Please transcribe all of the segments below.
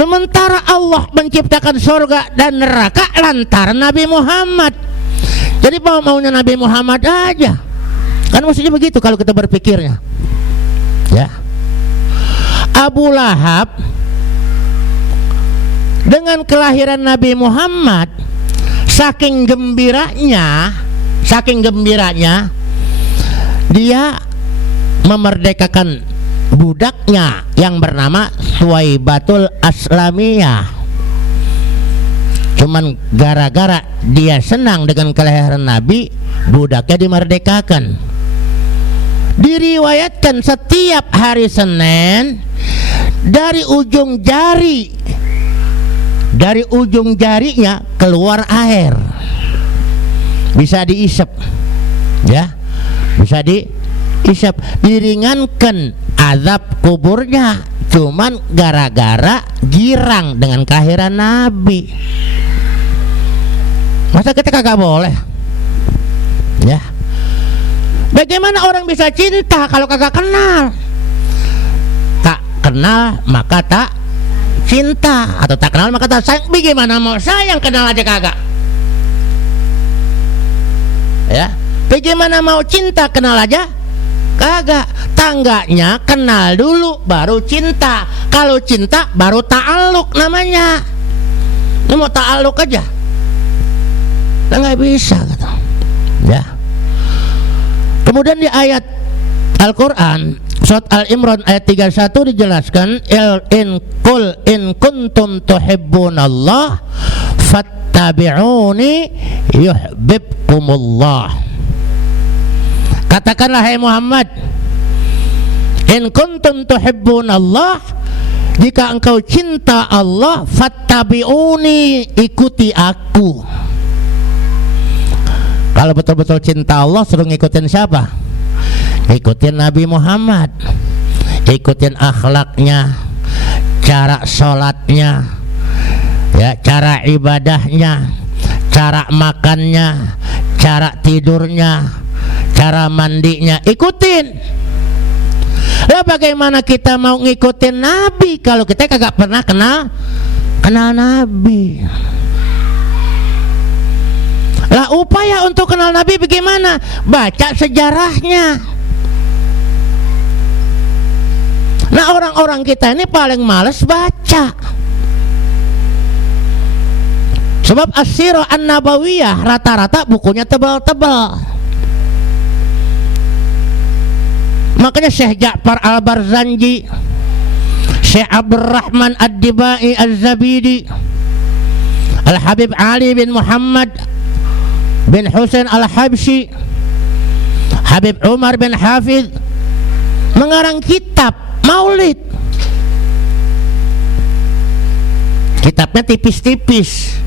Sementara Allah menciptakan surga dan neraka lantaran Nabi Muhammad. Jadi maunya Nabi Muhammad aja. Kan maksudnya begitu kalau kita berpikirnya. Ya. Abu Lahab dengan kelahiran Nabi Muhammad saking gembiranya dia memerdekakan budaknya yang bernama Suwaibatul Aslamiyah. Cuman gara-gara dia senang dengan kelahiran Nabi, budaknya dimerdekakan. Diriwayatkan setiap hari Senin dari ujung jarinya keluar air, bisa diisap, ya, bisa diisap, diringankan azab kuburnya. Cuman gara-gara girang dengan kelahiran Nabi. Masa kita kagak boleh? Ya. Bagaimana orang bisa cinta kalau kagak kenal? Tak kenal maka tak cinta, atau tak kenal maka tak sayang. Bagaimana mau sayang kenal aja kagak? Ya. Bagaimana mau cinta kenal aja kagak? Tangganya kenal dulu baru cinta. Kalau cinta baru ta'aluk namanya. Ini mau ta'aluk aja nggak bisa gitu. Ya. Kemudian di ayat Al-Quran surat Al-Imran ayat 31 dijelaskan, in kuntum tuhibbunallah fattabi'uni yuhibbukumullah. Katakanlah hai Muhammad, in kuntum tuhibbunallah, jika engkau cinta Allah, fattabi'uni, ikuti aku. Kalau betul-betul cinta Allah, suruh ngikutin siapa? Ikutin Nabi Muhammad, ikutin akhlaknya, cara sholatnya, ya, cara ibadahnya, cara makannya, cara tidurnya, cara mandinya, ikutin. Lah bagaimana kita mau ngikutin Nabi kalau kita kagak pernah kenal Nabi? Lah upaya untuk kenal Nabi bagaimana? Baca sejarahnya. Nah, orang-orang kita ini paling males baca. Sebab As-Sirah An-Nabawiyah rata-rata bukunya tebal-tebal. Makanya Syekh Ja'far Al-Barzanji, Syekh Abdurrahman Ad-Dibai Az-Zabidi, Al-Habib Ali bin Muhammad bin Husain Al-Habsyi, Habib Umar bin Hafidh mengarang kitab Maulid. Kitabnya tipis-tipis.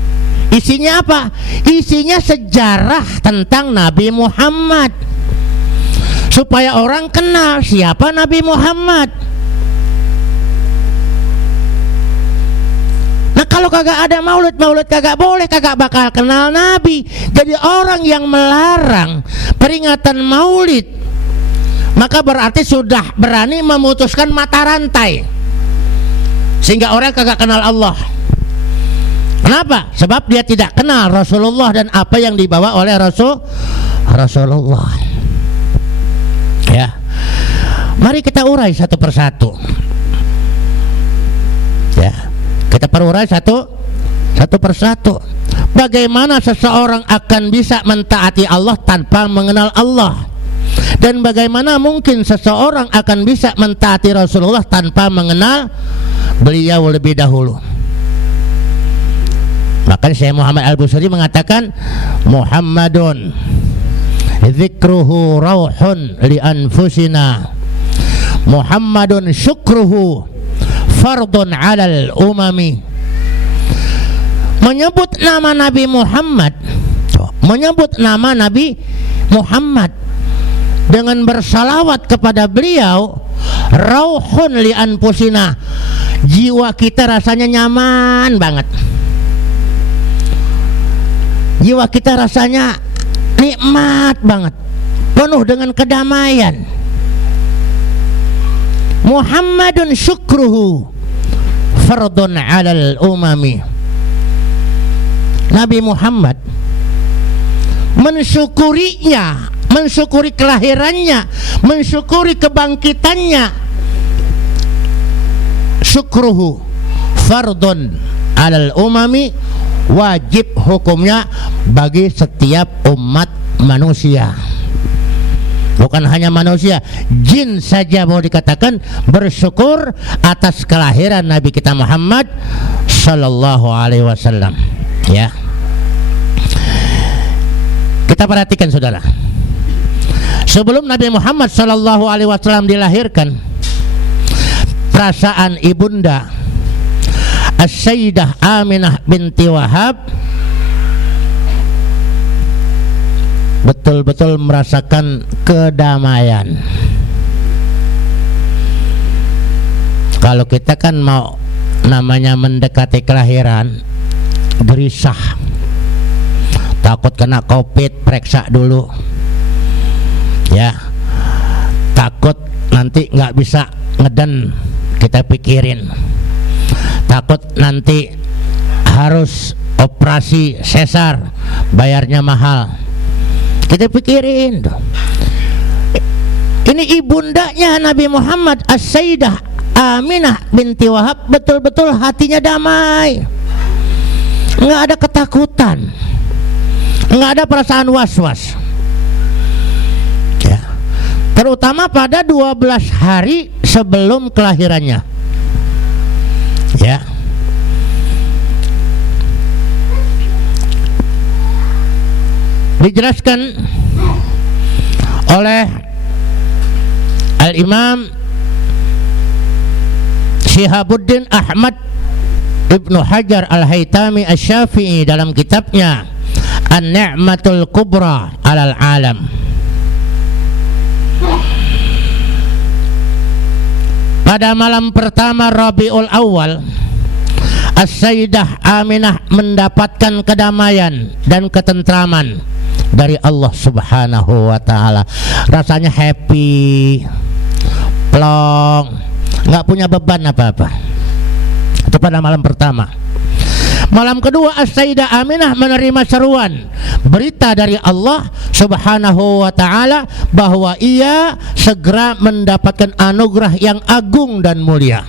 Isinya apa? Isinya sejarah tentang Nabi Muhammad, supaya orang kenal siapa Nabi Muhammad. Nah, kalau kagak ada maulid kagak boleh, kagak bakal kenal Nabi. Jadi orang yang melarang peringatan maulid, maka berarti sudah berani memutuskan mata rantai, sehingga orang kagak kenal Allah. Kenapa? Sebab dia tidak kenal Rasulullah dan apa yang dibawa oleh Rasulullah. Ya, mari kita urai satu persatu. Ya, kita perurai satu persatu. Bagaimana seseorang akan bisa mentaati Allah tanpa mengenal Allah? Dan bagaimana mungkin seseorang akan bisa mentaati Rasulullah tanpa mengenal beliau lebih dahulu? Maka Syekh Muhammad Al-Busiri mengatakan, Muhammadun dzikruhu rauhun li anfusina, Muhammadun syukruhu fardun 'alal umami. Menyebut nama Nabi Muhammad, menyebut nama Nabi Muhammad dengan bersalawat kepada beliau, rauhun li anfusina, jiwa kita rasanya nyaman banget. Jiwa kita rasanya nikmat banget, penuh dengan kedamaian. Muhammadun syukruhu fardun 'alal umami. Nabi Muhammad mensyukurinya, mensyukuri kelahirannya, mensyukuri kebangkitannya. Syukruhu fardun 'alal umami, wajib hukumnya bagi setiap umat manusia. Bukan hanya manusia, jin saja mau dikatakan bersyukur atas kelahiran Nabi kita Muhammad sallallahu alaihi wasallam. Ya. Kita perhatikan saudara. Sebelum Nabi Muhammad sallallahu alaihi wasallam dilahirkan, perasaan ibunda As-Sayyidah Aminah binti Wahab betul-betul merasakan kedamaian. Kalau kita kan mau namanya mendekati kelahiran, gerisah, takut kena COVID, periksa dulu, ya, takut nanti nggak bisa ngeden, kita pikirin, takut nanti harus operasi sesar, bayarnya mahal, kita pikirin. Ini ibundanya Nabi Muhammad, As-Sayyidah Aminah binti Wahab, betul-betul hatinya damai, nggak ada ketakutan, nggak ada perasaan was-was, ya. Terutama pada 12 hari sebelum kelahirannya, ya. Dijelaskan oleh Al-Imam Syihabuddin Ahmad Ibnu Hajar Al-Haytami Asy-Syafi'i dalam kitabnya An-Ni'matul Kubra 'alal Alam. Pada malam pertama Rabiul Awal, As-Sayyidah Aminah mendapatkan kedamaian dan ketentraman dari Allah Subhanahu wa ta'ala. Rasanya happy, plong, nggak punya beban apa-apa. Itu pada malam pertama. Malam kedua, As-Sayyidah Aminah menerima seruan, berita dari Allah Subhanahu wa ta'ala bahwa ia segera mendapatkan anugerah yang agung dan mulia.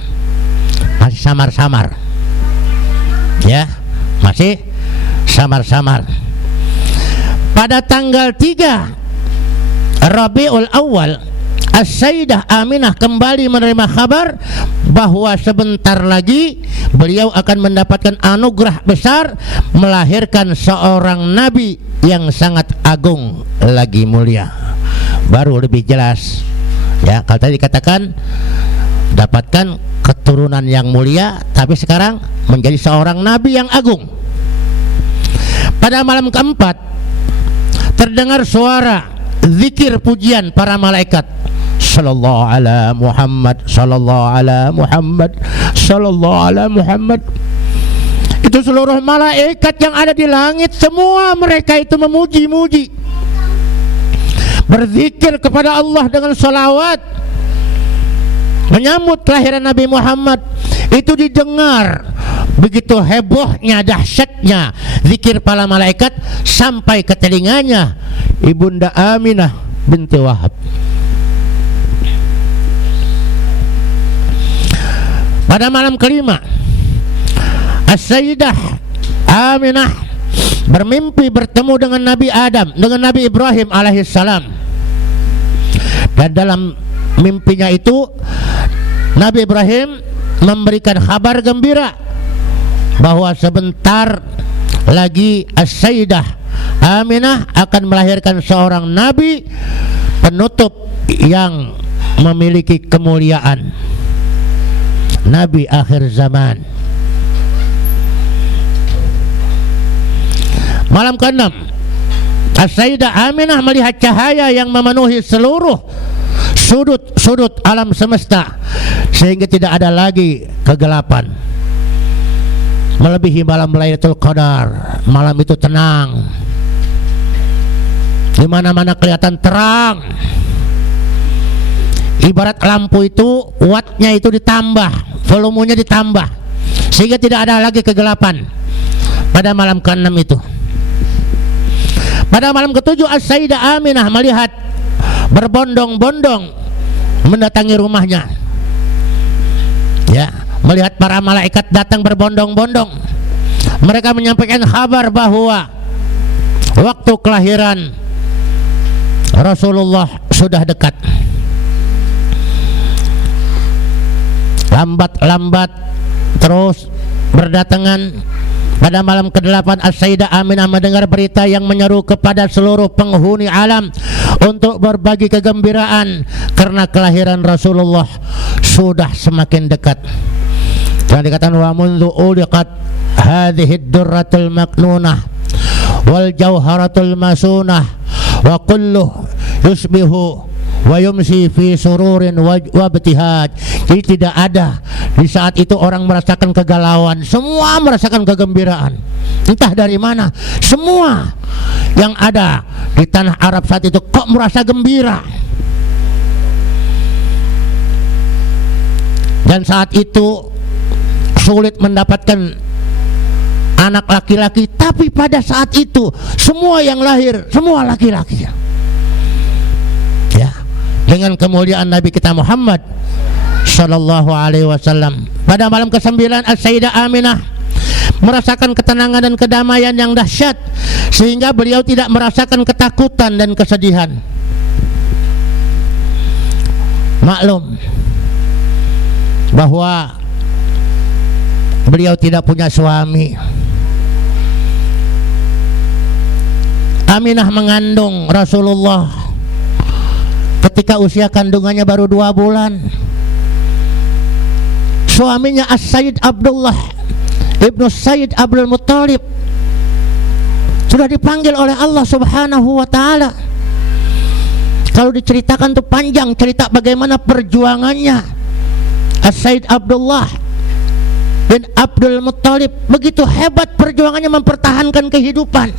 Masih samar-samar, ya, masih samar-samar. Pada tanggal 3 Rabiul Awal, As-Sayyidah Aminah kembali menerima kabar bahwa sebentar lagi beliau akan mendapatkan anugerah besar, melahirkan seorang nabi yang sangat agung lagi mulia. Baru lebih jelas, ya. Kalau tadi dikatakan dapatkan keturunan yang mulia, tapi sekarang menjadi seorang nabi yang agung. Pada malam keempat terdengar suara zikir pujian para malaikat, sallallahu ala Muhammad, sallallahu ala Muhammad, sallallahu ala Muhammad. Itu seluruh malaikat yang ada di langit, semua mereka itu memuji-muji, berzikir kepada Allah dengan salawat, menyambut kelahiran Nabi Muhammad. Itu didengar begitu hebohnya, dahsyatnya zikir para malaikat sampai ke telinganya ibunda Aminah binti Wahab. Pada malam kelima, As-Sayyidah Aminah bermimpi bertemu dengan Nabi Adam, dengan Nabi Ibrahim alaihissalam. Dan dalam mimpinya itu Nabi Ibrahim memberikan kabar gembira bahwa sebentar lagi As-Sayyidah Aminah akan melahirkan seorang nabi penutup yang memiliki kemuliaan, nabi akhir zaman. Malam ke-6, As-Sayyidah Aminah melihat cahaya yang memenuhi seluruh sudut-sudut alam semesta, sehingga tidak ada lagi kegelapan. Melebihi malam Lailatul Qadar, malam itu tenang, di mana-mana kelihatan terang. Ibarat lampu itu wattnya itu ditambah, volumenya ditambah, sehingga tidak ada lagi kegelapan pada malam ke-6 itu. Pada malam ke-7 As-Sayyidah Aminah melihat berbondong-bondong mendatangi rumahnya. Ya, melihat para malaikat datang berbondong-bondong. Mereka menyampaikan kabar bahwa waktu kelahiran Rasulullah sudah dekat. Lambat-lambat terus berdatangan. Pada malam ke-8 As-Sayyidah Aminah mendengar berita yang menyeru kepada seluruh penghuni alam untuk berbagi kegembiraan karena kelahiran Rasulullah sudah semakin dekat. Dan dikatakan wa mundu uliqat hadhihi ad-durratul maknunah wal jawharatul masunah wa kullu yusbihu wa yumsi fi sururin wa ibtihaj. Jadi tidak ada di saat itu orang merasakan kegalauan, semua merasakan kegembiraan. Entah dari mana, semua yang ada di tanah Arab saat itu kok merasa gembira. Dan saat itu sulit mendapatkan anak laki-laki, tapi pada saat itu semua yang lahir semua laki-laki. Ya, dengan kemuliaan Nabi kita Muhammad sallallahu alaihi wasallam. Pada malam ke-9 As-Sayyidah Aminah merasakan ketenangan dan kedamaian yang dahsyat sehingga beliau tidak merasakan ketakutan dan kesedihan. Maklum bahwa beliau tidak punya suami. Aminah mengandung Rasulullah ketika usia kandungannya baru 2 bulan. Suaminya As-Sayyid Abdullah Ibnu Sayyid Abdul Muttalib sudah dipanggil oleh Allah Subhanahu wa ta'ala. Kalau diceritakan tuh panjang cerita bagaimana perjuangannya As-Sayyid Abdullah bin Abdul Muttalib. Begitu hebat perjuangannya mempertahankan kehidupan.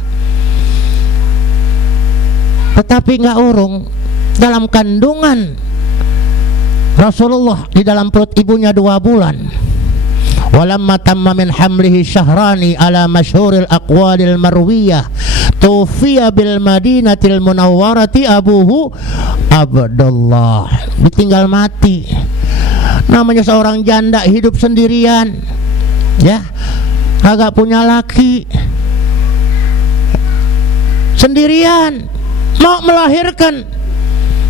Tetapi nggak urung, dalam kandungan Rasulullah di dalam perut ibunya 2 bulan. Walamma tamma min hamlihi syahrani ala masyhuril aqwalil marwiyah tufiya bil madinatil munawwarati abuhu Abdullah. Ditinggal mati. Namanya seorang janda hidup sendirian, ya, kagak punya laki, sendirian mau melahirkan.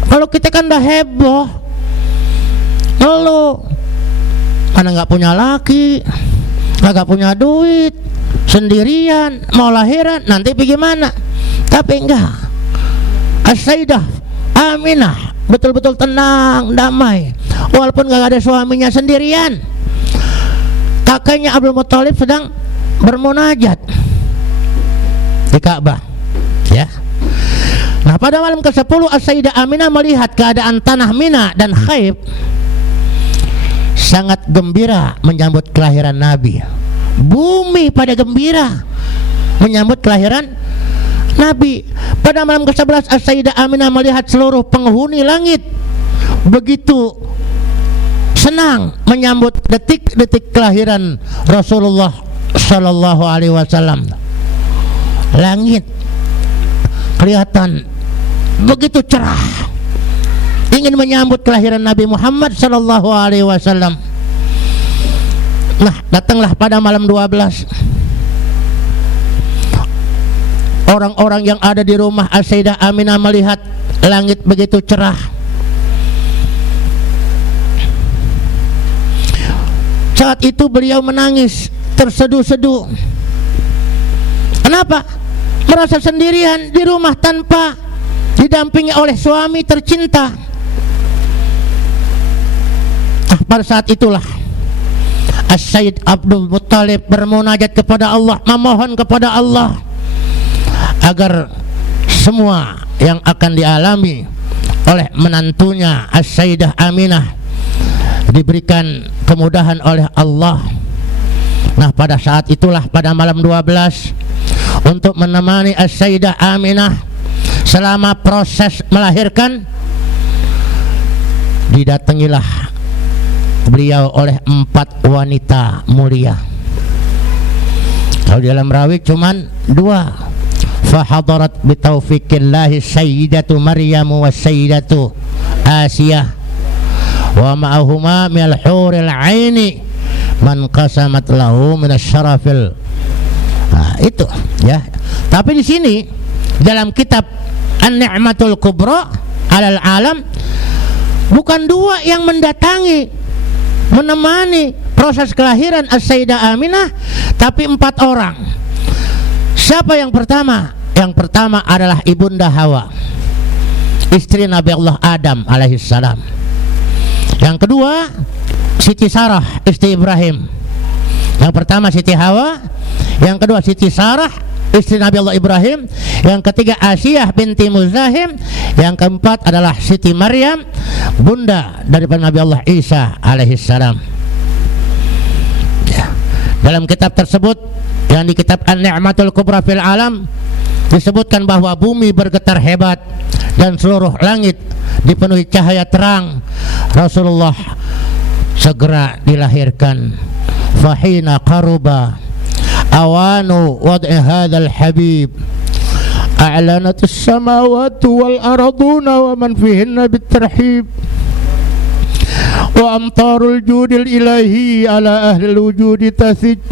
Kalau kita kan dah heboh, ngeluh karena nggak punya laki, kagak punya duit, sendirian mau lahiran, nanti bagaimana? Tapi enggak, As-Sayyidah Aminah betul-betul tenang, damai, walaupun gak ada suaminya, sendirian. Kakaknya Abdul Muttalib sedang bermunajat di Ka'bah, ya. Nah, pada malam ke-10 As-Sayyidah Aminah melihat keadaan tanah Mina dan Khaib sangat gembira menyambut kelahiran Nabi. Bumi pada gembira menyambut kelahiran Nabi. Pada malam ke-11 As-Sayyidah Aminah melihat seluruh penghuni langit begitu senang menyambut detik-detik kelahiran Rasulullah sallallahu alaihi wasallam. Langit kelihatan begitu cerah, ingin menyambut kelahiran Nabi Muhammad sallallahu alaihi wasallam. Nah, datanglah pada malam 12 orang-orang yang ada di rumah As-Sayyidah Aminah melihat langit begitu cerah. Saat itu beliau menangis terseduh-seduh. Kenapa? Merasa sendirian di rumah tanpa didampingi oleh suami tercinta. Nah, pada saat itulah As-Sayyid Abdul Muttalib bermunajat kepada Allah, memohon kepada Allah agar semua yang akan dialami oleh menantunya As-Sayyidah Aminah diberikan kemudahan oleh Allah. Nah, pada saat itulah pada malam 12 untuk menemani As-Sayyidah Aminah selama proses melahirkan, didatangilah beliau oleh 4 wanita mulia. Kalau di dalam rawi cuman 2. Fahadarat bitaufiqillahi sayyidatu Maryam wa sayyidatu Asiyah wa ma'ahuma minal huril aini man qasamat lahu minas syarafil. Nah, itu ya. Tapi di sini dalam kitab An-Ni'matul Kubra alal alam bukan 2 yang mendatangi menemani proses kelahiran As-Sayyidah Aminah, tapi 4 orang. Siapa yang pertama? Yang pertama adalah Ibunda Hawa, istri Nabi Allah Adam alaihissalam. Yang kedua Siti Sarah, istri Ibrahim. Yang pertama Siti Hawa, yang kedua Siti Sarah, istri Nabi Allah Ibrahim, yang ketiga Asiyah binti Muzahim, yang keempat adalah Siti Maryam, bunda daripada Nabi Allah Isa alaihissalam. Ya. Dalam kitab tersebut, yang di kitab An-Ni'matul Kubra fil Alam, disebutkan bahwa bumi bergetar hebat dan seluruh langit dipenuhi cahaya terang. Rasulullah segera dilahirkan. Fahina qaruba awanu wad'i hadzal habib a'lanat as-samawati wal arduna wa man fihinna bitarhib wa amtarul judil ilahi ala ahli wujudi tasij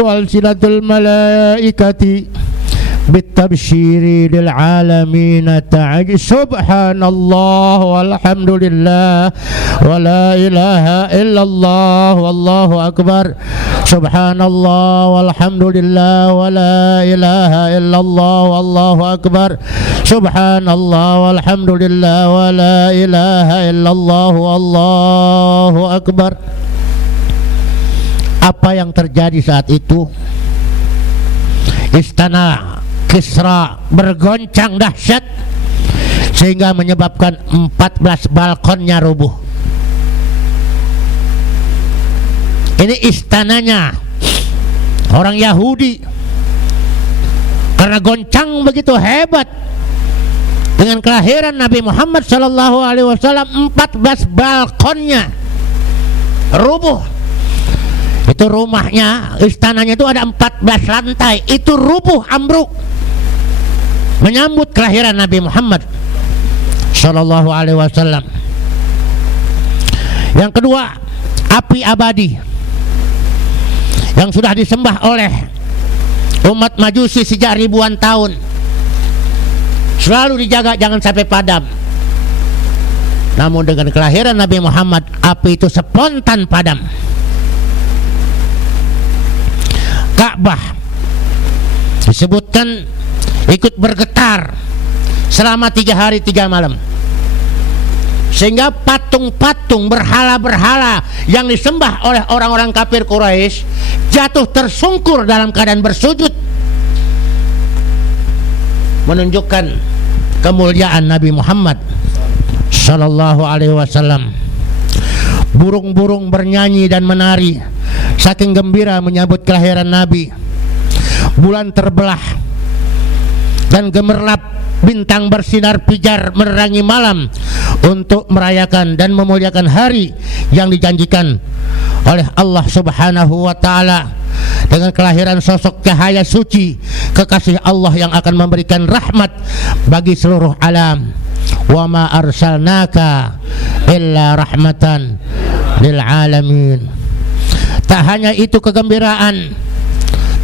wa alsinatul malaikati bitabshiri lil alamin ta'aj. Subhanallah walhamdulillah wa la ilaha illallah wallahu akbar. Subhanallah walhamdulillah wa la ilaha illallah wallahu akbar. Subhanallah walhamdulillah wa la ilaha illallah wallahu akbar. Apa yang terjadi saat itu? Istana Kisra bergoncang dahsyat sehingga menyebabkan 14 balkonnya rubuh. Ini istananya orang Yahudi. Karena goncang begitu hebat dengan kelahiran Nabi Muhammad SAW, 14 balkonnya rubuh. Itu rumahnya, istananya itu ada 14 lantai, itu rubuh ambruk menyambut kelahiran Nabi Muhammad sallallahu alaihi wasallam. Yang kedua, api abadi yang sudah disembah oleh umat Majusi sejak ribuan tahun, selalu dijaga jangan sampai padam. Namun dengan kelahiran Nabi Muhammad, api itu spontan padam. Ka'bah disebutkan ikut bergetar selama 3 hari 3 malam, sehingga patung-patung berhala-berhala yang disembah oleh orang-orang kafir Quraisy jatuh tersungkur dalam keadaan bersujud, menunjukkan kemuliaan Nabi Muhammad sallallahu alaihi wasallam. Burung-burung bernyanyi dan menari saking gembira menyambut kelahiran Nabi. Bulan terbelah dan gemerlap, bintang bersinar pijar menerangi malam untuk merayakan dan memuliakan hari yang dijanjikan oleh Allah Subhanahu wa ta'ala dengan kelahiran sosok cahaya suci kekasih Allah yang akan memberikan rahmat bagi seluruh alam. Wa ma arsalnaka illa rahmatan lil alamin. Tak hanya itu kegembiraan,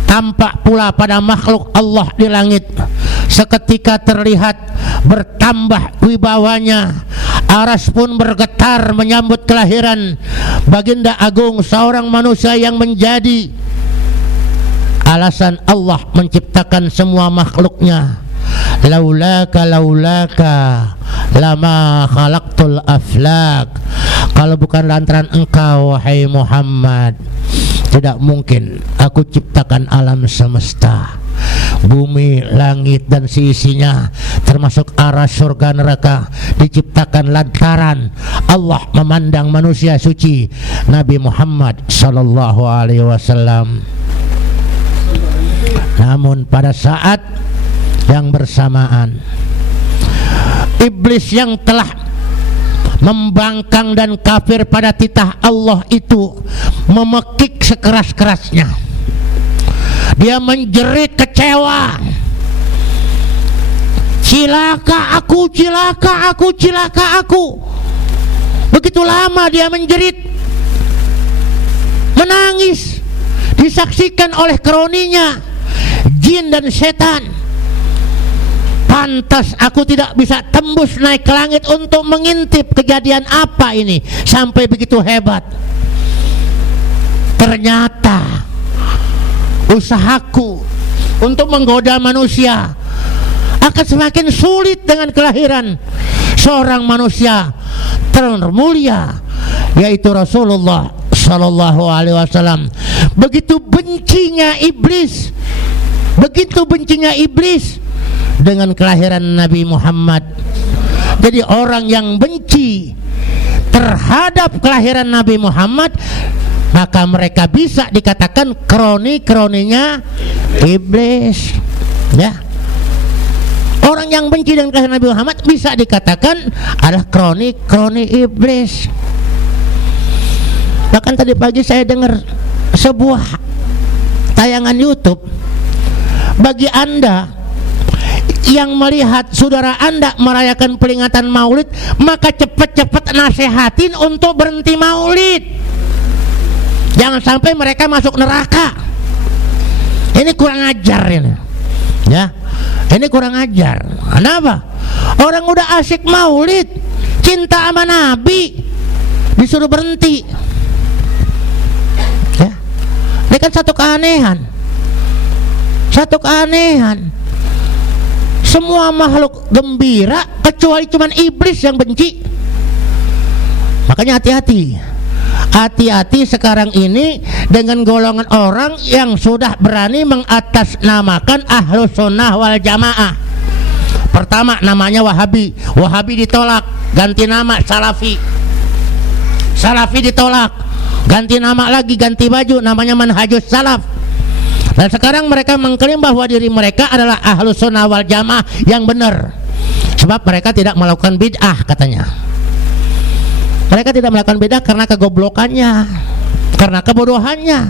tampak pula pada makhluk Allah di langit. Seketika terlihat bertambah wibawanya. Aras pun bergetar menyambut kelahiran baginda agung, seorang manusia yang menjadi alasan Allah menciptakan semua makhluknya. Laulaka lama khalaqtul aflak. Kalau bukan lantaran engkau wahai Muhammad, tidak mungkin aku ciptakan alam semesta, bumi, langit dan seisinya, termasuk aras surga neraka, diciptakan lantaran Allah memandang manusia suci Nabi Muhammad sallallahu alaihi wasallam. Namun pada saat yang bersamaan, iblis yang telah membangkang dan kafir pada titah Allah itu memekik sekeras-kerasnya. Dia menjerit kecewa. Cilaka aku, cilaka aku, cilaka aku. Begitu lama dia menjerit, menangis, disaksikan oleh kroninya, jin dan setan. Pantas aku tidak bisa tembus naik ke langit untuk mengintip kejadian apa ini sampai begitu hebat. Ternyata usahaku untuk menggoda manusia akan semakin sulit dengan kelahiran seorang manusia termulia, yaitu Rasulullah Sallallahu Alaihi Wasallam. Begitu bencinya iblis, begitu bencinya iblis dengan kelahiran Nabi Muhammad. Jadi orang yang benci terhadap kelahiran Nabi Muhammad, maka mereka bisa dikatakan kroni-kroninya iblis, ya. Orang yang benci dengan kelahiran Nabi Muhammad bisa dikatakan adalah kroni-kroni iblis. Bahkan tadi pagi saya dengar sebuah tayangan YouTube. Bagi Anda yang melihat saudara Anda merayakan peringatan Maulid, maka cepat-cepat nasehatin untuk berhenti Maulid. Jangan sampai mereka masuk neraka. Ini kurang ajar ini, ya. Ini kurang ajar. Kenapa? Orang udah asyik Maulid, cinta sama Nabi, disuruh berhenti. Ya, ini kan satu keanehan. Satu keanehan. Semua makhluk gembira kecuali cuman iblis yang benci. Makanya hati-hati. Hati-hati sekarang ini dengan golongan orang yang sudah berani mengatasnamakan Ahlus Sunnah wal Jamaah. Pertama namanya Wahabi. Wahabi ditolak, ganti nama Salafi. Salafi ditolak, ganti nama lagi, ganti baju, namanya Manhajus Salaf. Dan sekarang mereka mengklaim bahwa diri mereka adalah Ahlus Sunnah wal Jamaah yang benar, sebab mereka tidak melakukan bid'ah katanya. Mereka tidak melakukan bid'ah karena kegoblokannya, karena kebodohannya.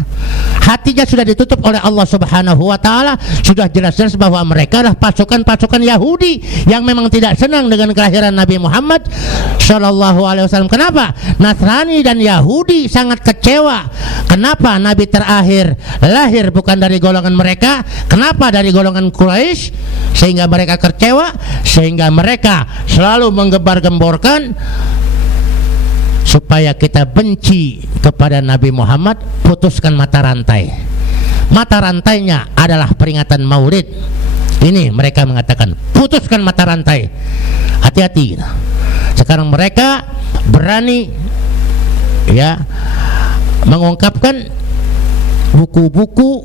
Hatinya sudah ditutup oleh Allah Subhanahu wa Ta'ala. Sudah jelas-jelas bahwa mereka adalah pasukan-pasukan Yahudi yang memang tidak senang dengan kelahiran Nabi Muhammad Sallallahu Alaihi Wasallam. Kenapa? Nasrani dan Yahudi sangat kecewa. Kenapa Nabi terakhir lahir bukan dari golongan mereka? Kenapa dari golongan Quraisy? Sehingga mereka kecewa, sehingga mereka selalu menggembar-gemborkan supaya kita benci kepada Nabi Muhammad. Putuskan mata rantai. Mata rantainya adalah peringatan Maulid. Ini mereka mengatakan, putuskan mata rantai. Hati-hati. Sekarang mereka berani, ya, mengungkapkan buku-buku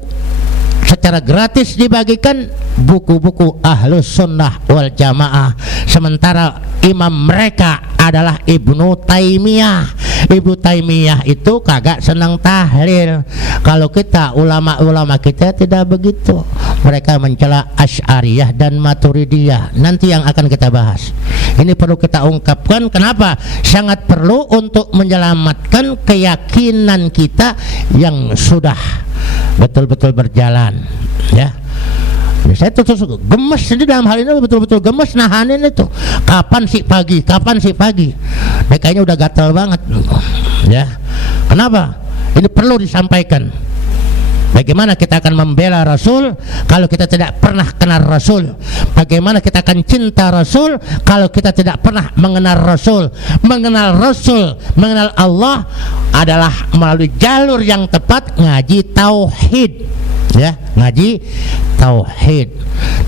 secara gratis, dibagikan buku-buku Ahlus Sunnah wal Jamaah, sementara imam mereka adalah Ibnu Taimiyah. Ibnu Taimiyah itu kagak senang tahlil. Kalau kita, ulama-ulama kita tidak begitu. Mereka mencela Asy'ariyah dan Maturidiyah. Nanti yang akan kita bahas. Ini perlu kita ungkapkan. Kenapa? Sangat perlu untuk menyelamatkan keyakinan kita yang sudah betul-betul berjalan, ya. Saya tuh gemes ini dalam hal ini, betul-betul gemes nahanin itu. Kapan sih pagi? Kapan sih pagi? Nah, kayaknya udah gatal banget, ya. Kenapa? Ini perlu disampaikan. Bagaimana kita akan membela Rasul kalau kita tidak pernah kenal Rasul? Bagaimana kita akan cinta Rasul kalau kita tidak pernah mengenal Rasul? Mengenal Rasul, mengenal Allah adalah melalui jalur yang tepat, ngaji tauhid, ya, ngaji tauhid.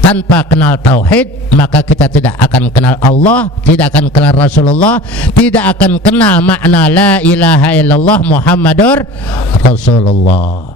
Tanpa kenal tauhid, maka kita tidak akan kenal Allah, tidak akan kenal Rasulullah, tidak akan kenal makna la ilaha illallah Muhammadur Rasulullah.